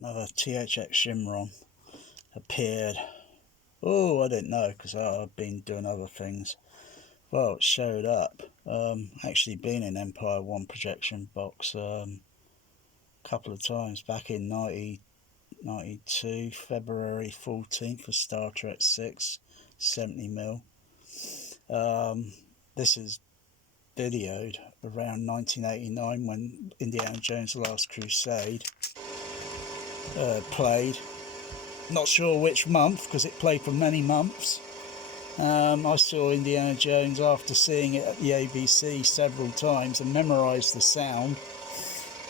another THX cimarron appeared. Oh, I didn't know because I've been doing other things. Well, it showed up. Actually been in Empire 1 projection box a couple of times back in 1992, February 14th for Star Trek 6, 70mm. This is videoed around 1989 when Indiana Jones: The Last Crusade played. Not sure which month because it played for many months. I saw Indiana Jones after seeing it at the ABC several times and memorised the sound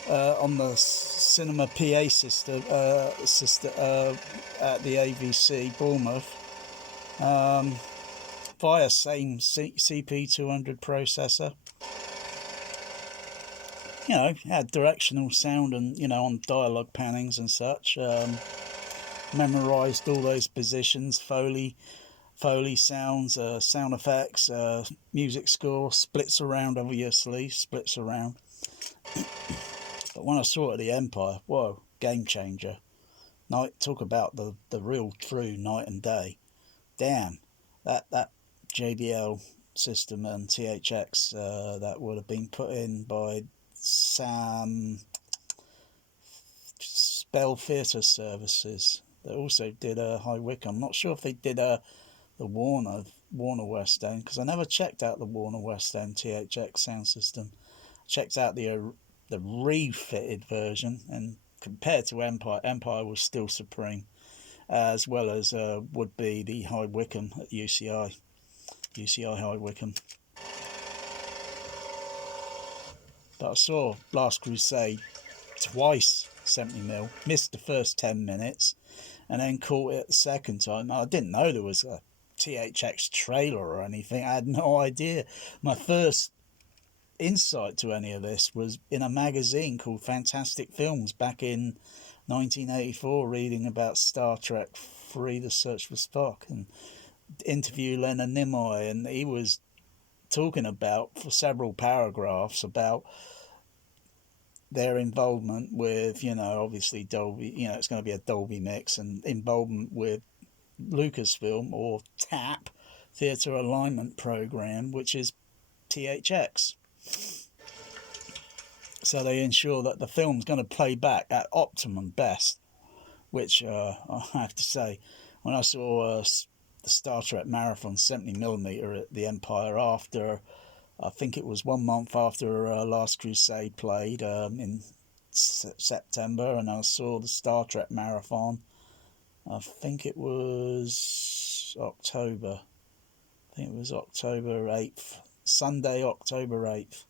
on the cinema PA system at the ABC Bournemouth via same CP200 processor. You know, had directional sound and, you know, on dialogue pannings and such. Memorised all those positions, Foley sounds, sound effects, music score, splits around, obviously, splits around. But when I saw it at the Empire, whoa, game changer. Talk about the real true night and day. Damn, that JBL system and THX that would have been put in by Sam Bell Theatre Services. They also did High Wycombe. I'm not sure if they did the Warner West End, because I never checked out the Warner West End THX sound system. Checked out the refitted version, and compared to Empire was still supreme, as well as would be the High Wycombe at UCI High Wycombe. But I saw Last Crusade twice 70mm, missed the first 10 minutes, and then caught it the second time. I didn't know there was a THX trailer or anything. I had no idea. My first insight to any of this was in a magazine called Fantastic Films back in 1984, reading about Star Trek 3: The Search for Spock, and interview Leonard Nimoy, and he was talking about for several paragraphs about their involvement with, you know, obviously Dolby, you know, it's going to be a Dolby mix, and involvement with Lucasfilm, or TAP, Theatre Alignment Program, which is THX. So they ensure that the film's going to play back at optimum best, which I have to say, when I saw the Star Trek Marathon 70mm at the Empire after, I think it was 1 month after Last Crusade played in September, and I saw the Star Trek Marathon, I think it was October. I think it was October 8th. Sunday, October 8th.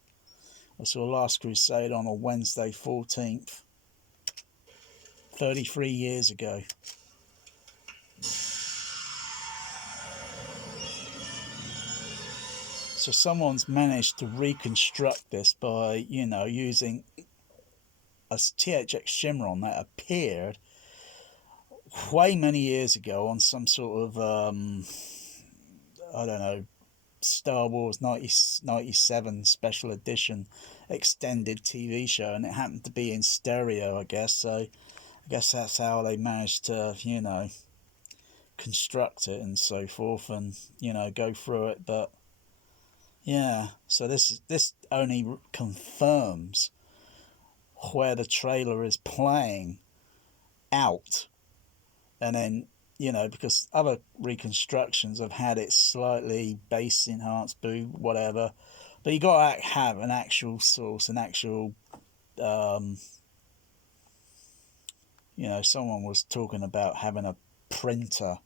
I saw Last Crusade on a Wednesday 14th. 33 years ago. So someone's managed to reconstruct this by, you know, using a THX cimarron that appeared way many years ago on some sort of, I don't know, Star Wars 97 special edition extended TV show, and it happened to be in stereo, I guess. So I guess that's how they managed to, you know, construct it and so forth, and, you know, go through it. But yeah, so this only confirms where the trailer is playing out. And then, you know, because other reconstructions have had it slightly bass enhanced, whatever. But you got to have an actual source, an actual, you know, someone was talking about having a printer.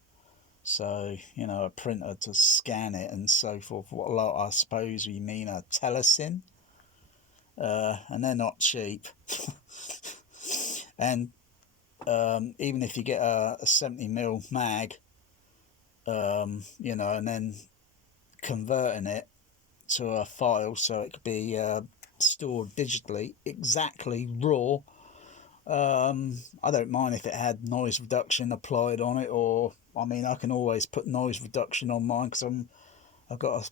So, you know, a printer to scan it and so forth. What a lot, I suppose you mean a telecin. And they're not cheap. And even if you get a 70mm mag, you know, and then converting it to a file so it could be stored digitally, exactly raw. I don't mind if it had noise reduction applied on it, or, I mean, I can always put noise reduction on mine because I've got a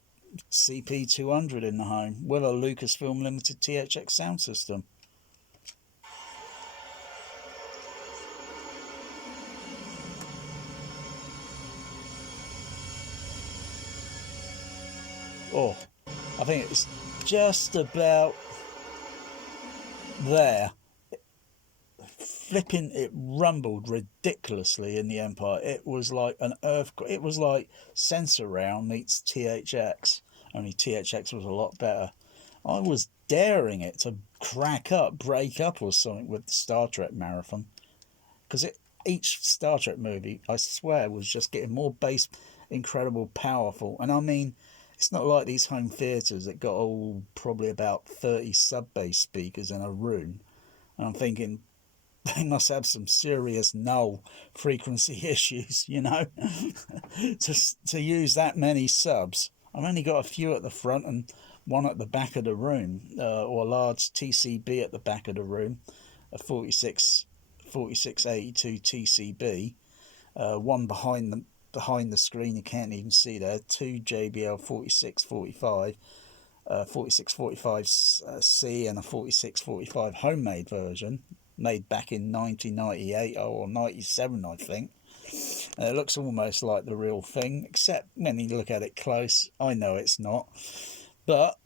CP200 in the home with a Lucasfilm Limited THX sound system. Oh, I think it's just about there. Flipping, it rumbled ridiculously in the Empire. It was like an earthquake. It was like Sensor Round meets THX, only THX was a lot better. I was daring it to crack up, break up or something with the Star Trek marathon, because each Star Trek movie, I swear, was just getting more bass, incredible, powerful. And I mean, it's not like these home theatres that got all probably about 30 sub bass speakers in a room. And I'm thinking, they must have some serious null frequency issues, you know, to use that many subs. I've only got a few at the front and one at the back of the room, or a large TCB at the back of the room, a 4682 TCB, one behind the screen you can't even see there, two JBL 4645, 4645C and a 4645 homemade version, made back in 1998 or 97, I think. And it looks almost like the real thing, except when you look at it close, I know it's not, but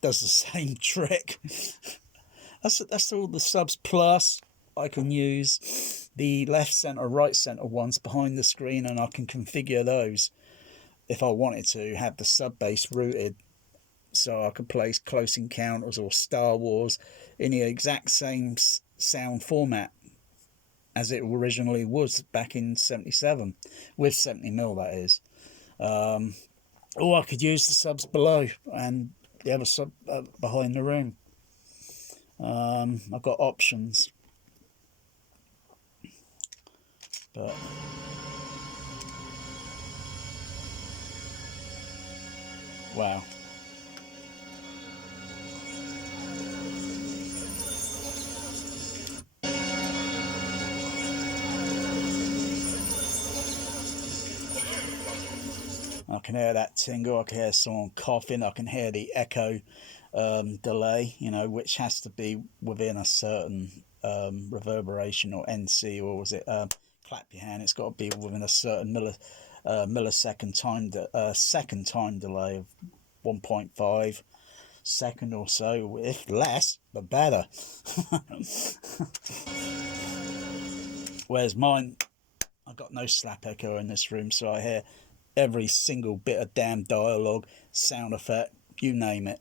does the same trick. That's all the subs. Plus, I can use the left center, right center ones behind the screen, and I can configure those if I wanted to have the sub bass routed, so I could play Close Encounters or Star Wars in the exact same sound format as it originally was back in 77, with 70mm, that is. Or I could use the subs below and the other sub behind the room. I've got options, but wow. I can hear that tingle, I can hear someone coughing, I can hear the echo delay, you know, which has to be within a certain reverberation or NC, or was it clap your hand, it's got to be within a certain millisecond second time delay of 1.5 second or so. If less, the better. Whereas mine, I've got no slap echo in this room, so I hear every single bit of damn dialogue, sound effect, you name it.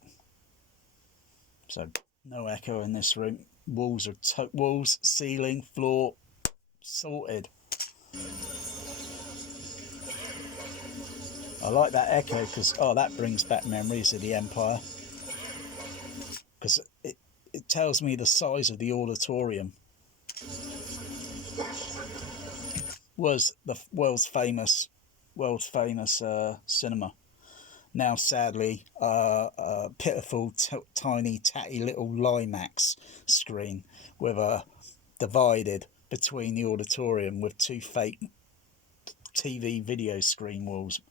So no echo in this room. Walls are walls, ceiling, floor, sorted. I like that echo because that brings back memories of the Empire, because it tells me the size of the auditorium. Was the world's famous cinema. Now, sadly, a pitiful, tiny, tatty little Limax screen with a divided between the auditorium with two fake TV video screen walls.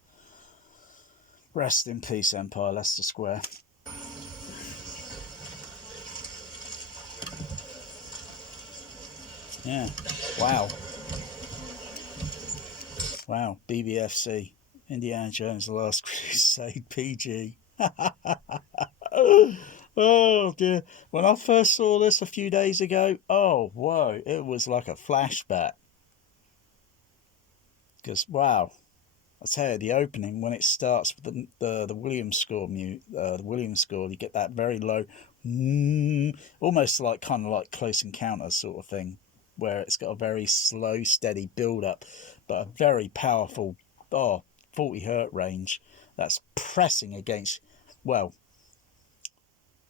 Rest in peace, Empire, Leicester Square. Yeah, wow. Wow, BBFC, Indiana Jones The Last Crusade, PG. Oh dear. When I first saw this a few days ago, oh whoa, it was like a flashback. Because wow, I tell you, the opening when it starts with the Williams score the Williams score, you get that very low, almost like kind of like Close Encounters sort of thing, where it's got a very slow, steady build up, but a very powerful 40 hertz range that's pressing against, well,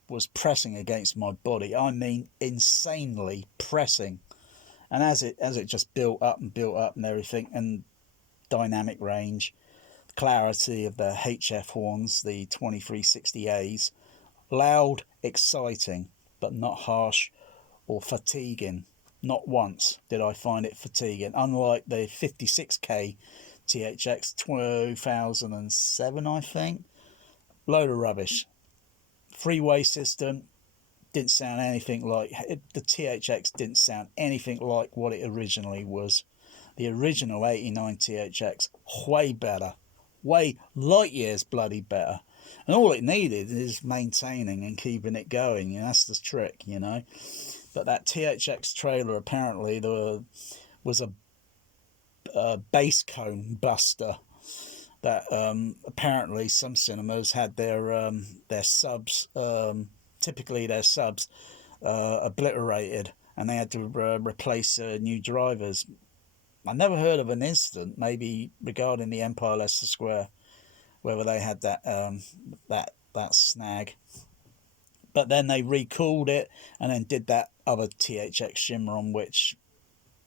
was pressing against my body. I mean, insanely pressing. And as it just built up and everything, and dynamic range, clarity of the HF horns, the 2360As, loud, exciting, but not harsh or fatiguing. Not once did I find it fatiguing, unlike the 56K THX 2007, I think. Load of rubbish. Freeway system didn't sound anything like the THX didn't sound anything like what it originally was. The original 89 THX, way better, way light years bloody better. And all it needed is maintaining and keeping it going. And that's the trick, you know. But that THX trailer, apparently there was a base cone buster that apparently some cinemas had their subs, typically their subs, obliterated, and they had to replace new drivers. I never heard of an incident, maybe regarding the Empire Leicester Square, whether they had that snag. But then they recalled it and then did that other THX Cimarron, which,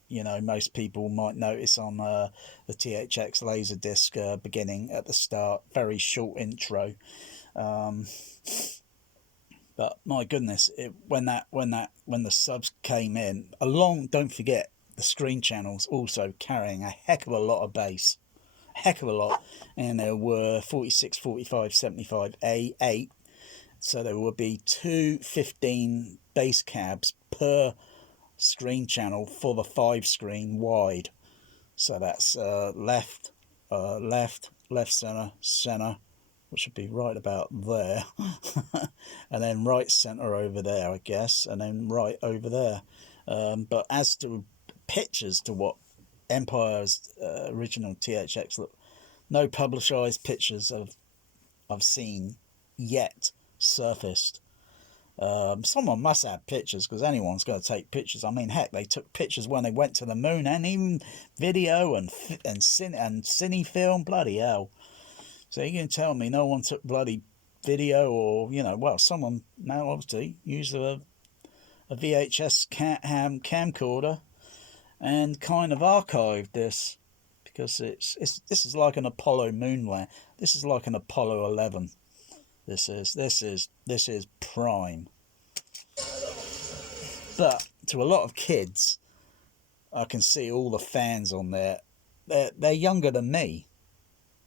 you know, most people might notice on the THX Laserdisc beginning at the start. Very short intro. But my goodness, when the subs came in, along, don't forget, the screen channels also carrying a heck of a lot of bass. Heck of a lot. And there were 46, 45, 75, A8. So there would be 215 bass cabs per screen channel for the 5-screen wide. So that's left, center, which would be right about there, and then right center over there, I guess, and then right over there. But as to pictures to what Empire's original THX look, no publicized pictures I've seen yet surfaced. Someone must have pictures, because anyone's going to take pictures. I mean, heck, they took pictures when they went to the moon, and even video and cine film. Bloody hell! So you can tell me no one took bloody video, or, you know, well, someone now obviously used a VHS camcorder and kind of archived this, because this is like an Apollo moonland. This is like an Apollo 11. This is prime. But to a lot of kids, I can see all the fans on there. They're younger than me,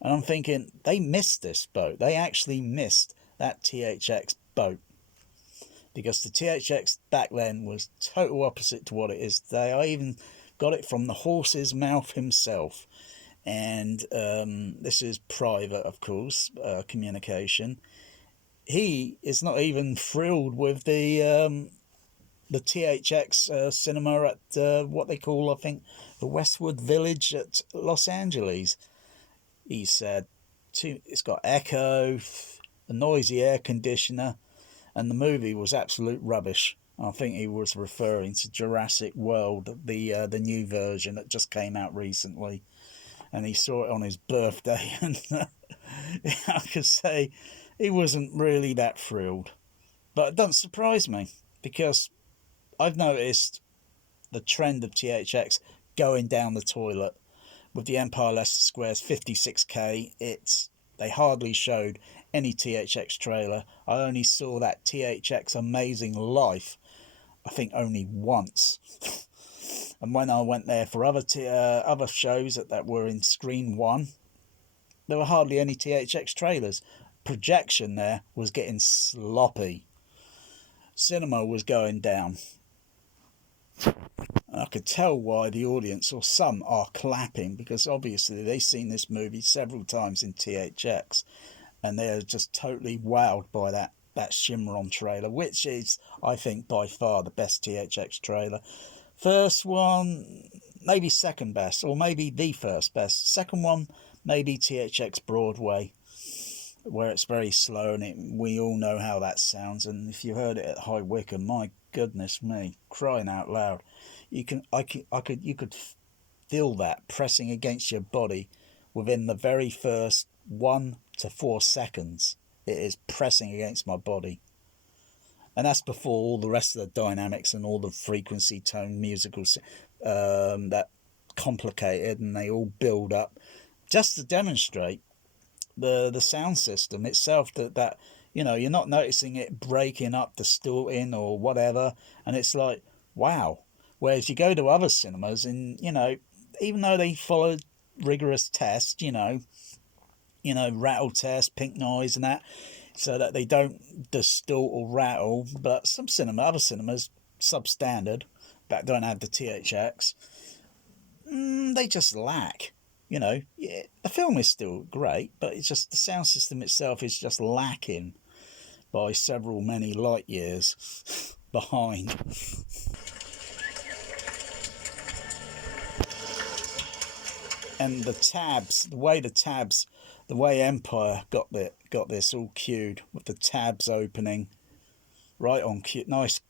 and I'm thinking they missed this boat. They actually missed that THX boat, because the THX back then was total opposite to what it is today. I even got it from the horse's mouth himself, and this is private, of course, communication. He is not even thrilled with the THX cinema at what they call, I think, the Westwood Village at Los Angeles. He said it's got echo, a noisy air conditioner, and the movie was absolute rubbish. I think he was referring to Jurassic World, the new version that just came out recently, and he saw it on his birthday, and I could say he wasn't really that thrilled. But it doesn't surprise me, because I've noticed the trend of THX going down the toilet. With the Empire Leicester Square's 56K, they hardly showed any THX trailer. I only saw that THX Amazing Life, I think, only once. And when I went there for other shows that were in Screen 1, there were hardly any THX trailers. Projection there was getting sloppy. Cinema was going down. And I could tell why the audience, or some, are clapping, because obviously they've seen this movie several times in THX, and they're just totally wowed by that Cimarron trailer, which is, I think, by far the best THX trailer. First one, maybe second best, or maybe the first best. Second one, maybe THX Broadway, where it's very slow, and we all know how that sounds. And if you heard it at High Wycombe, my goodness me, crying out loud, you could feel that pressing against your body within the very first 1 to 4 seconds. It is pressing against my body, and that's before all the rest of the dynamics and all the frequency, tone, musicals that complicated, and they all build up just to demonstrate the sound system itself, that you know, you're not noticing it breaking up, distorting or whatever, and it's like, wow. Whereas you go to other cinemas, and, you know, even though they follow rigorous tests, you know, rattle test, pink noise and that, so that they don't distort or rattle, but other cinemas, substandard, that don't have the THX, they just lack. you know, yeah, the film is still great, but it's just the sound system itself is just lacking by several many light years behind. And the tabs, the way Empire got this all cued with the tabs opening right on cue. Nice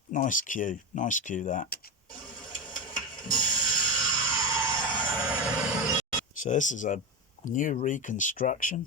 cue that. So this is a new reconstruction.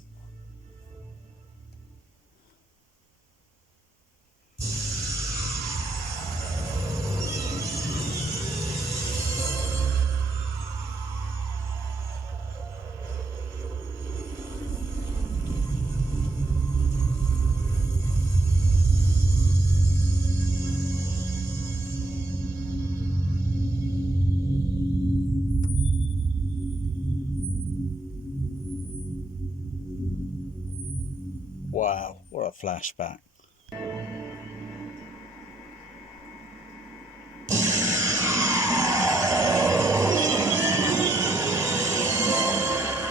Wow, what a flashback.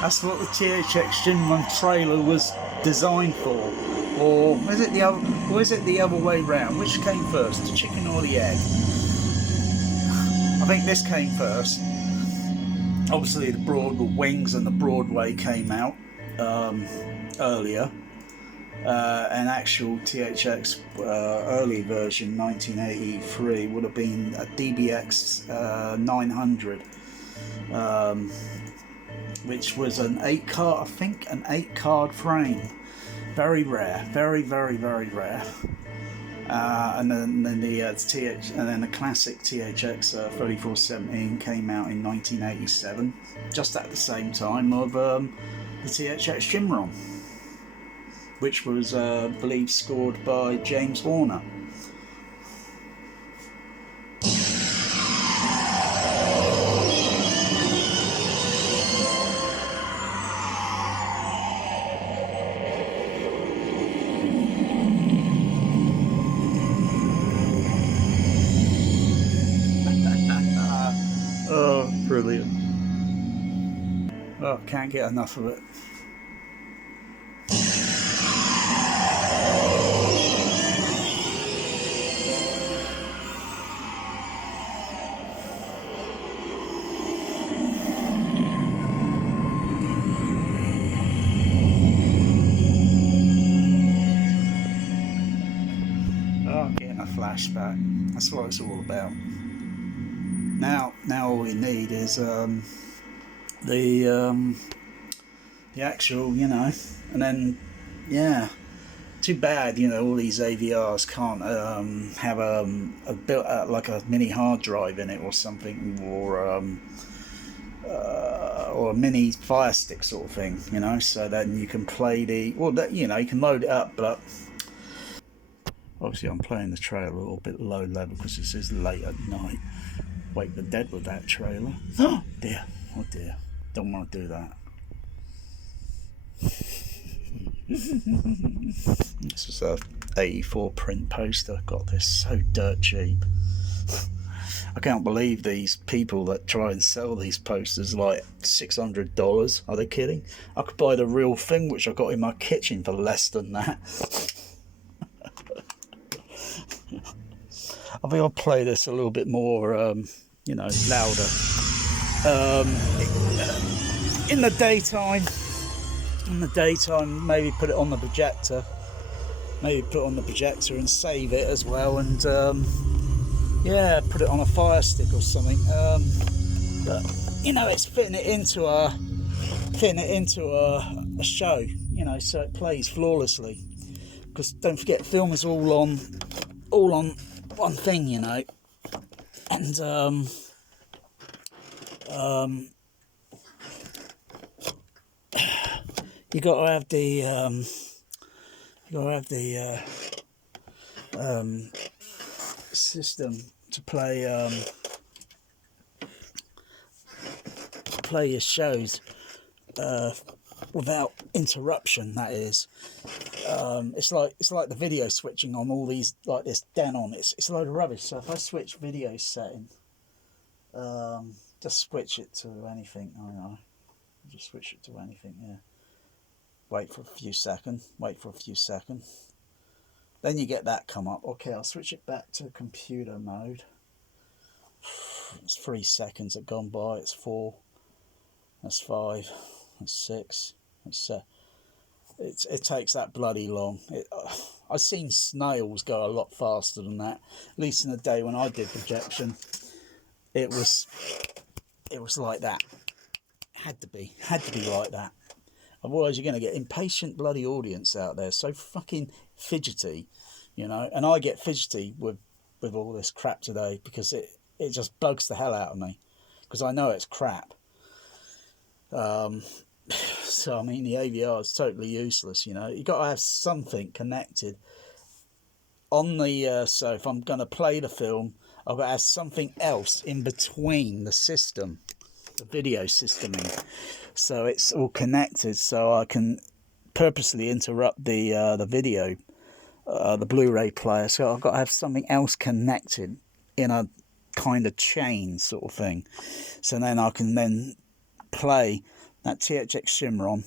That's what the THX Shinron trailer was designed for. Or is it the other way round? Which came first, the chicken or the egg? I think this came first. Obviously the Wings and the Broadway came out earlier. An actual THX early version, 1983, would have been a DBX 900, which was an 8-card frame. Very rare, very rare. And then the THX, and then the classic THX 3417 came out in 1987, just at the same time of the THX Cimarron, which was believed scored by James Horner. Oh, brilliant. Oh, can't get enough of it. Oh, getting a flashback. That's what it's all about. Now all we need is the actual, you know, and then yeah. Too bad, you know, all these AVRs can't have a built like a mini hard drive in it or something, or a mini Fire Stick sort of thing, you know, so then you can play the, well, that, you know, you can load it up, but obviously I'm playing the trailer a little bit low level because this is late at night. Wake the Dead with that trailer. Oh dear, don't want to do that. This is a 84 print poster. Got this so dirt cheap. I can't believe these people that try and sell these posters like $600. Are they kidding? I could buy the real thing, which I got in my kitchen, for less than that. I think I'll play this a little bit more, you know, louder. In the daytime, maybe put it on the projector. And save it as well, and yeah, put it on a Fire Stick or something. But you know, it's fitting it into a show, you know, so it plays flawlessly. Because don't forget, film is all on one thing, you know, and you got to have the system to play your shows without interruption. That is, it's like the video switching on all these, like this Denon. It's a load of rubbish. So if I switch video setting, just switch it to anything. I don't know. Just switch it to anything, yeah. Wait for a few seconds. Then you get that come up. Okay, I'll switch it back to computer mode. It's 3 seconds have gone by. It's 4. That's 5. That's 6. That's 7. It takes that bloody long. I've seen snails go a lot faster than that. At least in the day when I did projection, it was like that. Had to be like that. Otherwise, you're going to get impatient bloody audience out there. So fucking fidgety, you know. And I get fidgety with all this crap today because it just bugs the hell out of me because I know it's crap. So I mean, the AVR is totally useless. You know, you got to have something connected on the. So if I'm going to play the film, I've got to have something else in between the system, the video systeming, so it's all connected. So I can purposely interrupt the video, the Blu-ray player. So I've got to have something else connected in a kind of chain sort of thing. So then I can then play that THX Cimarron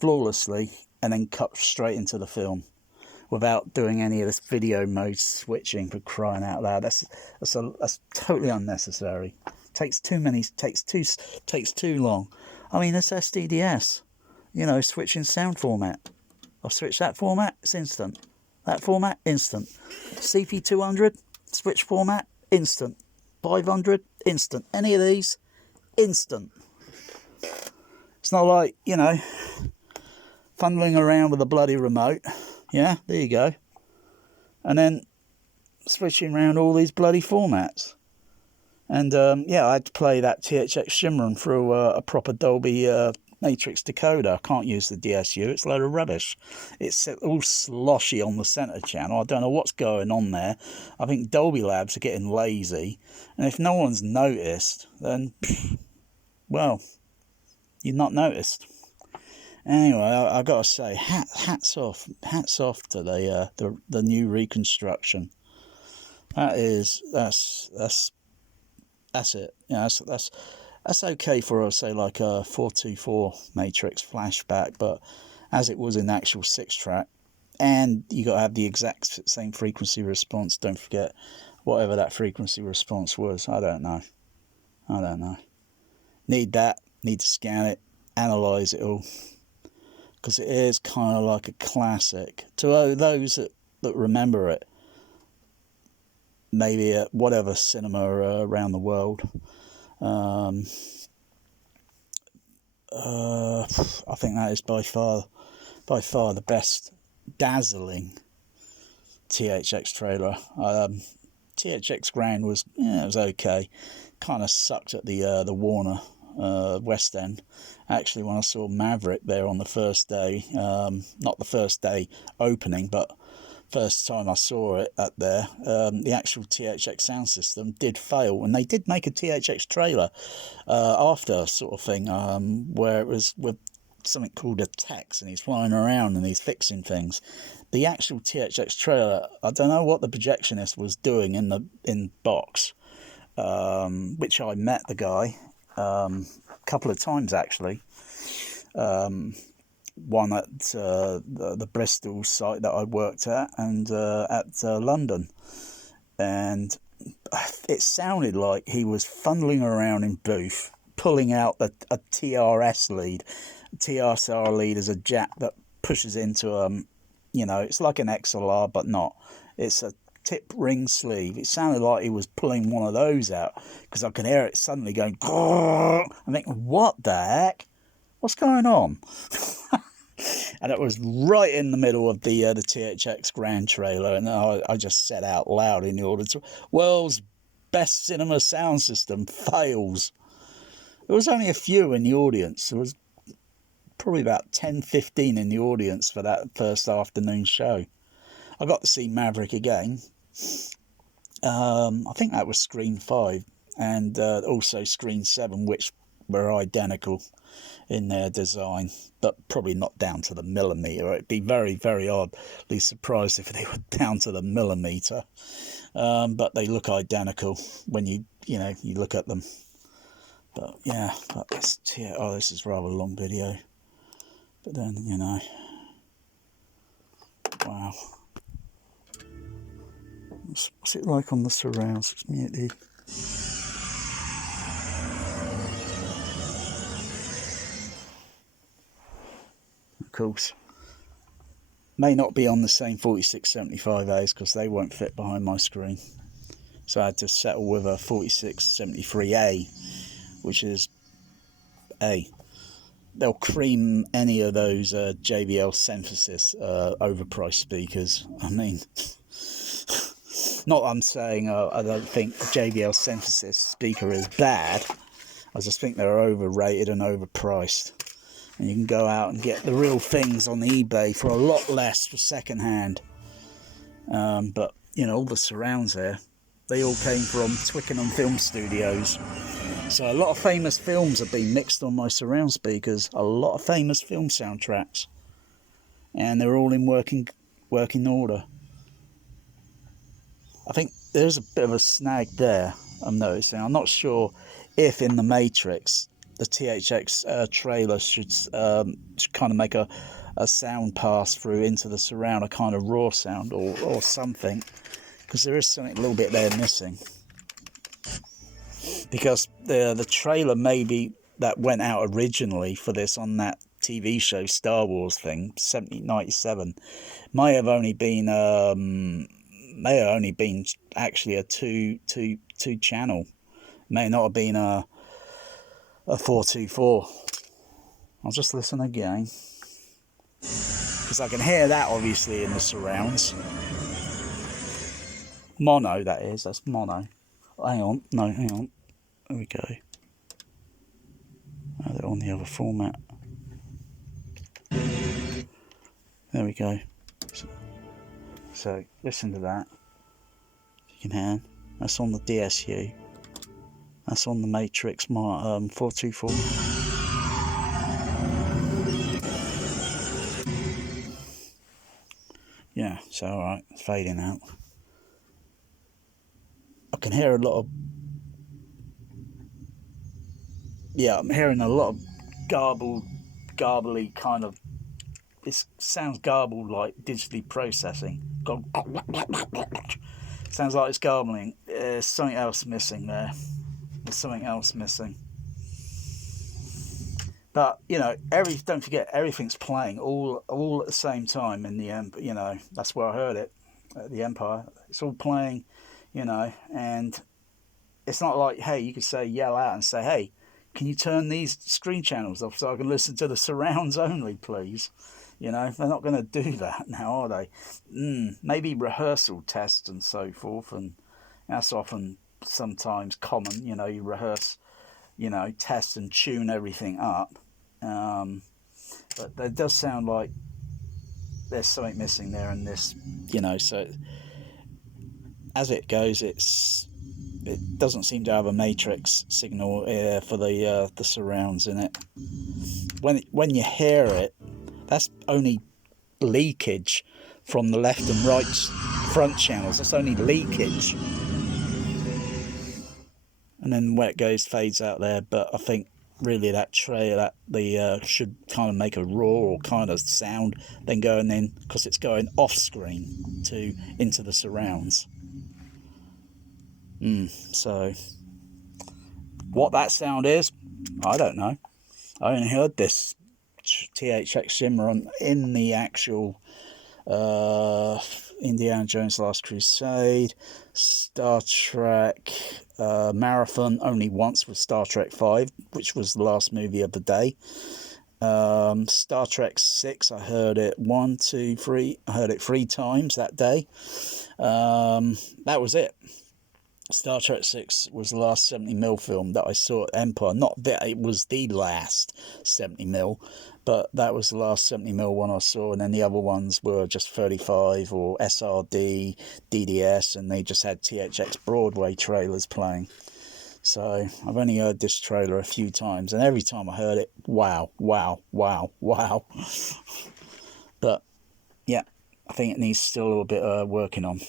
flawlessly and then cut straight into the film without doing any of this video mode switching, for crying out loud. That's totally unnecessary. Takes too long. I mean, this SDDS, you know, switching sound format. I'll switch that format, it's instant. That format, instant. CP200, switch format, instant. 500, instant. Any of these, instant. It's not like, you know, fumbling around with a bloody remote. Yeah, there you go. And then switching around all these bloody formats. And yeah, I had to play that THX Cimarron through a proper Dolby Matrix decoder. I can't use the DSU, it's a load of rubbish. It's all sloshy on the centre channel. I don't know what's going on there. I think Dolby Labs are getting lazy. And if no one's noticed, then, well, you've not noticed. Anyway, I got to say, hats off to the new reconstruction. That's it. Yeah, that's okay for, say, like a 424 Matrix flashback, but as it was in actual 6-track, and you got to have the exact same frequency response. Don't forget whatever that frequency response was. I don't know. Need to scan it, analyze it all, because it is kind of like a classic to those that remember it. Maybe at whatever cinema around the world. I think that is by far the best dazzling THX trailer. THX Grand was, yeah, it was okay. Kind of sucked at the Warner West End. Actually, when I saw Maverick there on the first day, not the first day opening, but first time I saw it at there, the actual THX sound system did fail, and they did make a THX trailer after, sort of thing, where it was with something called a THX, and he's flying around and he's fixing things. The actual THX trailer, I don't know what the projectionist was doing in box, which I met the guy a couple of times actually. One at the Bristol site that I worked at, and at London, and it sounded like he was fumbling around in booth, pulling out a TRS lead. A TRSR lead is a jack that pushes into you know, it's like an XLR but not. It's a tip ring sleeve. It sounded like he was pulling one of those out, because I could hear it suddenly going. I'm thinking, what the heck? What's going on? And it was right in the middle of the THX Grand trailer, and I just said out loud in the audience, "World's best cinema sound system fails." There was only a few in the audience. There was probably about 10, 15 in the audience for that first afternoon show. I got to see Maverick again. I think that was Screen 5 and also Screen 7, which were identical in their design, but probably not down to the millimetre. It'd be very, very oddly surprised if they were down to the millimetre, but they look identical when you look at them. But yeah, but this oh, this is a rather long video. But then, you know, wow. What's it like on the surrounds? It's muted. Of course, may not be on the same 4675As because they won't fit behind my screen. So I had to settle with a 4673A, which is A. They'll cream any of those JBL synthesis overpriced speakers. I mean, not that I'm saying I don't think the JBL synthesis speaker is bad. I just think they're overrated and overpriced. And you can go out and get the real things on eBay for a lot less for second hand. But, you know, all the surrounds there, they all came from Twickenham Film Studios. So a lot of famous films have been mixed on my surround speakers. A lot of famous film soundtracks. And they're all in working order. I think there's a bit of a snag there, I'm noticing. I'm not sure if in the Matrix the THX trailer should kind of make a sound pass through into the surround, a kind of raw sound or something, because there is something a little bit there missing. Because the trailer maybe that went out originally for this on that TV show Star Wars thing, 97, may have only been actually a two channel, may not have been a 424. I'll just listen again, because I can hear that obviously in the surrounds. Mono, that is, that's mono. Hang on, no, hang on. There we go. Oh, they're on the other format. There we go. So listen to that. You can hear. That's on the DSU. That's on the Matrix 424. Yeah, so alright, it's fading out. I can hear a lot of... Yeah, I'm hearing a lot of garbly kind of... It sounds garbled, like digitally processing. Sounds like it's garbling. There's something else missing there. There's something else missing. But, you know, don't forget, everything's playing all at the same time in the end. You know, that's where I heard it, at the Empire. It's all playing, you know, and it's not like, hey, you could yell out and say, hey, can you turn these screen channels off so I can listen to the surrounds only, please? You know, they're not going to do that now, are they? Maybe rehearsal tests and so forth, and that's often sometimes common. You know, you rehearse, you know, test and tune everything up. But it does sound like there's something missing there in this, you know. So as it goes, it doesn't seem to have a matrix signal for the surrounds in it. When you hear it, that's only leakage from the left and right front channels. That's only leakage. And then where it goes fades out there. But I think really that trailer, should kind of make a roar or kind of sound, then going in, because it's going off screen into the surrounds. So what that sound is, I don't know. I only heard this THX cimarron in the actual Indiana Jones Last Crusade, Star Trek marathon only once with Star Trek 5, which was the last movie of the day. Star Trek 6, I heard it 1, 2, 3. I heard it 3 times that day. That was it. Star Trek 6 was the last 70mm film that I saw at Empire. Not that it was the last 70mm, but that was the last 70mm one I saw, and then the other ones were just 35 or SRD, DDS, and they just had THX Broadway trailers playing. So I've only heard this trailer a few times, and every time I heard it, wow, wow, wow, wow. But yeah, I think it needs still a little bit of working on.